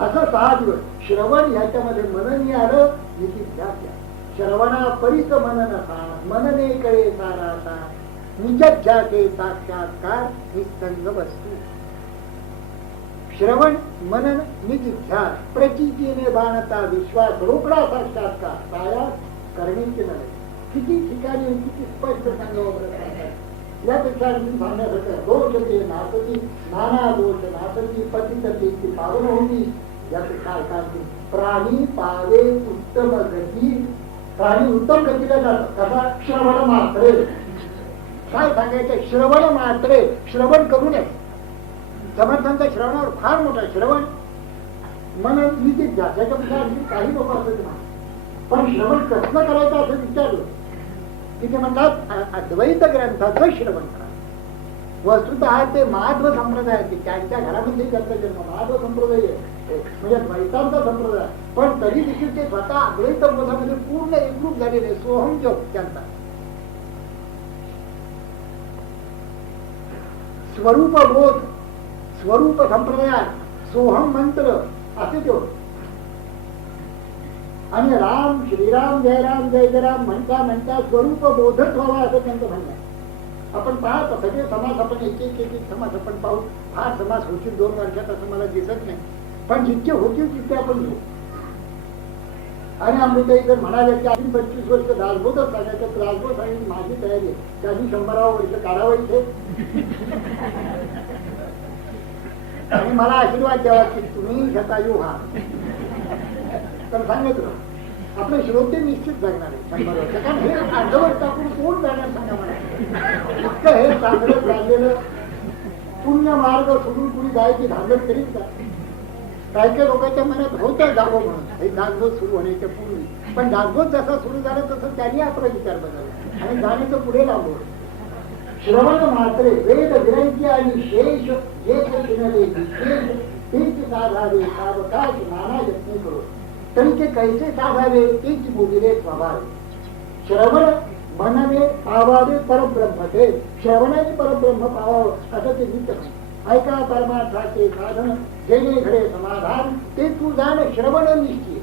असं सहा दिवस श्रवण ह्याच्यामध्ये मननी आलं निधिध्यास या श्रवणा परीच मनन मनने कळे साराता निजध्यासे साक्षात्कार निसंग वस्तू. श्रवण मनन निधिध्यास प्रचितीने बाणता विश्वास रोकडा साक्षात्कार. साया करण्याचे नव्हे. किती ठिकाणी किती स्पष्ट सांगावं यापेक्षा मी सांगण्यासारखं दोष ते नासती नाना दोष नासती पतितती ती पावन होती यापेक्षा काय प्राणी पावे उत्तम गती. प्राणी उत्तम गतीला जातात. कसा? श्रवण मात्रे. काय सांगायचं? श्रवण मात्रे. श्रवण करू नये. समर्थांच्या श्रवणावर फार मोठा श्रवण. मन मी ते त्याच्यापेक्षा आणखी काही लोक असत पण श्रवण कसं करायचं असं विचारलं? की ते म्हणतात अद्वैत ग्रंथाचं श्रवण करा. वस्तुत ते माधव संप्रदाय त्यांच्या घरामध्ये त्यांचा जन्म माधव संप्रदाय आहे. म्हणजे द्वैतांचा संप्रदाय. पण तरी देखील ते स्वतः अद्वैत बोधामध्ये पूर्ण एकरूप झालेले सोहम जो त्यांचा. स्वरूप बोध स्वरूप संप्रदाय सोहम मंत्र असे ते. आणि राम श्रीराम जय राम जय जय राम म्हणता म्हणता स्वरूप बोधच व्हावा असं त्यांचं म्हणणं आहे. आपण पाहत सगळे समाज आपण एक एक एक एक समाज आपण पाहू. फार समाज होतील दोन वर्षात असं मला दिसत नाही. पण जितके होतील तितके आपण घेऊ. आणि अमृताई जर म्हणाले की आधी पंचवीस वर्ष राजभूतच सांगायचं तर राजभूत आणि माझी तयारी आहे. त्याची शंभरावं वर्ष काढावायचे आणि मला आशीर्वाद द्यावा की तुम्ही घेता येऊ हा. तर सांगत राहा. आपले श्रोते निश्चित जगणार आहे शंभर वर्ष. कारण हे अर्धवट टाकून कोण जाणार सांगा मला. इतकं हे चांगलं चाललेलं पुण्य मार्ग सोडून कुणी जायची धागत करीत का? काही काही लोकांच्या मनात होतं जागो म्हणून. हे दागबोध सुरू होण्याच्या पूर्वी. पण दागबोध जसा सुरू झाला तसं त्यांनी आपला विचार बदलला. आणि जाण्याचं पुढे लावलं. श्रवण मात्रे वेद विरंची आणि शेष जे साधावे सावकाश नाना यत्न करो. तरी ते कैसे साधावे तेच बोलिले स्वभावे. श्रवण मनने पावावे परब्रह्म ते श्रवणाने परब्रह्म पावावं असं ते नित्य म्हणतात. ऐका परमार्थाचे साधन जेणे घडे समाधान ते तू जाण श्रवण निश्चिय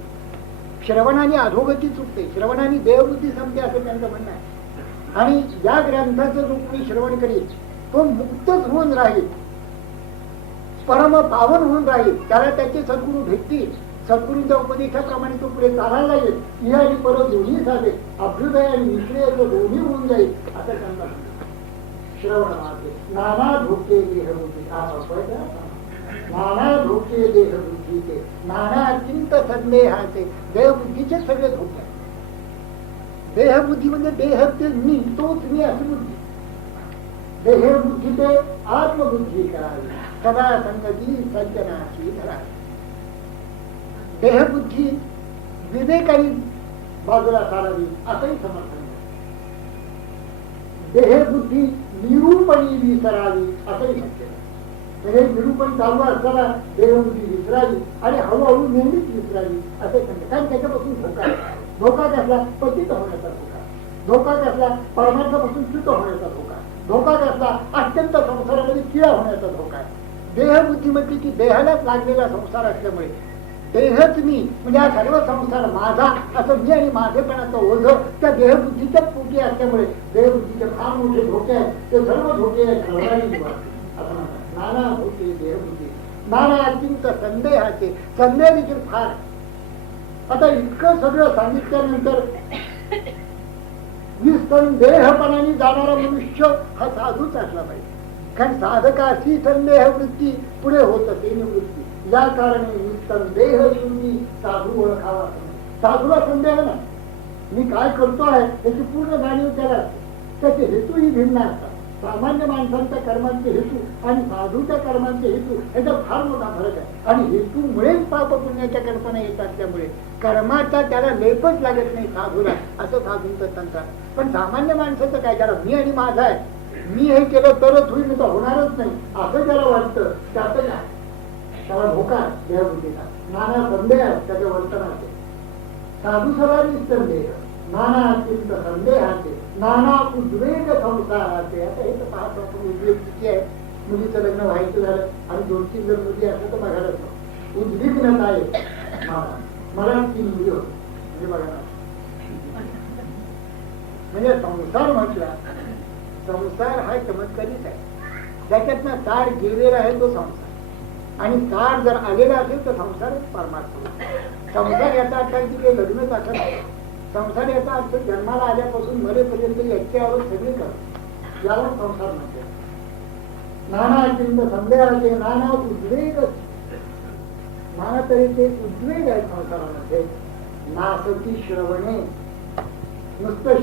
श्रवणाने अधोगती चुकते श्रवणाने देवबुद्धी संपते असं त्यांचं म्हणणं आहे. आणि या ग्रंथाचं जो कोणी श्रवण करीत तो मुक्तच होऊन राहील. परम पावन होऊन राहील. त्याला त्याचे सद्गुरू भेटतील. सद्गुरूंच्या उपदेशाप्रमाणे तो पुढे चालायला येईल ही आणि परत दोन्ही साधे अभ्युदय आणि निश्चय दोन्ही होऊन जाईल असं त्यांना म्हणतात. श्रवण माते नाना धोके देहबुद्धी हा वापरायचा नाना धोके देहबुद्धीचे नाना अत्यंत संदेहाचे देहबुद्धीचे सगळे धोके आहेत. देहबुद्धी म्हणजे देह ते मी तोच मी अशी बुद्धी देहबुद्धी ते आत्मबुद्धी करावी सदा संगती सज्जनाशी धरावी देहबुद्धी विवेकाने बाजूला सारावी असंही समर्थन देहबुद्धी निरूपणी विसरावी असंही म्हटलेलं आहे. म्हणजे निरूपण चालू असताना देहबुद्धी विसरावी आणि हळूहळू नेहमीच विसरावी असे सांगते कारण त्याच्यापासून धोका धोका कसला पतित होण्याचा धोका धोका कसला परमार्थापासून च्युत होण्याचा धोका धोका कसला अत्यंत संसारामध्ये किळा होण्याचा धोका आहे. देहबुद्धी म्हटली की देहालाच लागलेला संसार असल्यामुळे देहच मी. म्हणजे हा सर्व संसार माझा असं मी आणि माझेपणाचं ओझ त्या देहबुद्धीच्या पोटी असल्यामुळे देहबुद्धीचे फार मोठे धोके आहेत. ते सर्व धोके आहेत. नाना होते देहबुद्धी. नाना अत्यंत संदेहाचे. संदेह देखील फार. आता इतकं सगळं सांगितल्यानंतर देहपणाने जाणारा मनुष्य हा साधूच असला पाहिजे. कारण साधकाची संदेह वृत्ती पुढे होत असे निवृत्ती. या कारणे संदेह तुम्ही साधू ओळखावा. साधूला संदेह ना मी काय करतो आहे याची पूर्ण जाणीव त्याला असते. त्याचे हेतूही भिन्न असतात. सामान्य माणसांच्या कर्मांचे हेतू आणि साधूच्या कर्मांचे हेतू याचा फार मोठा फरक आहे. आणि हेतूमुळेच पाप पुण्याच्या कल्पना येतात त्यामुळे. कर्माचा त्याला लेपच लागत नाही साधूला असं साधूंचं तंत्र पण सामान्य माणसाचं काय? त्याला मी आणि माझा आहे. मी हे केलं तरच होईल तर होणारच नाही. असं त्याला वाटतं. त्याचं काय त्याला धोका देहबुद्धीचा नाना संदेह आहेत त्याच्या वर्तनाचे. साधू सवारी संदेह नाना अत्यंत संदेहाचे नाना उद्वेग संसाराचे. आता हे तर पाहत आपण उद्वेग किती आहे. मुलीचं लग्न व्हायचं झालं आणि दोन तीन जर मुली असं तर बघायला नको. उद्विग्नता आहे. मला मला ती मुली होती. म्हणजे बघा म्हणजे संसार म्हटला संसार हा चमत्कारीच आहे. त्याच्यातनं तार गेलेला आहे तो संसार. आणि तार जर आलेला असेल तर संसारच परमार्थ संसार याचा अर्थ आहे की लग्नच असं संसार याचा अर्थ जन्माला आल्यापासून मरेपर्यंत याच्यावर सगळे करत याला संसार म्हणते नाना चिंत संदेहाचे नाना उद्वेग. नाना ते उद्वेग आहे संसारामध्ये. नासती श्रवणे. नुसतं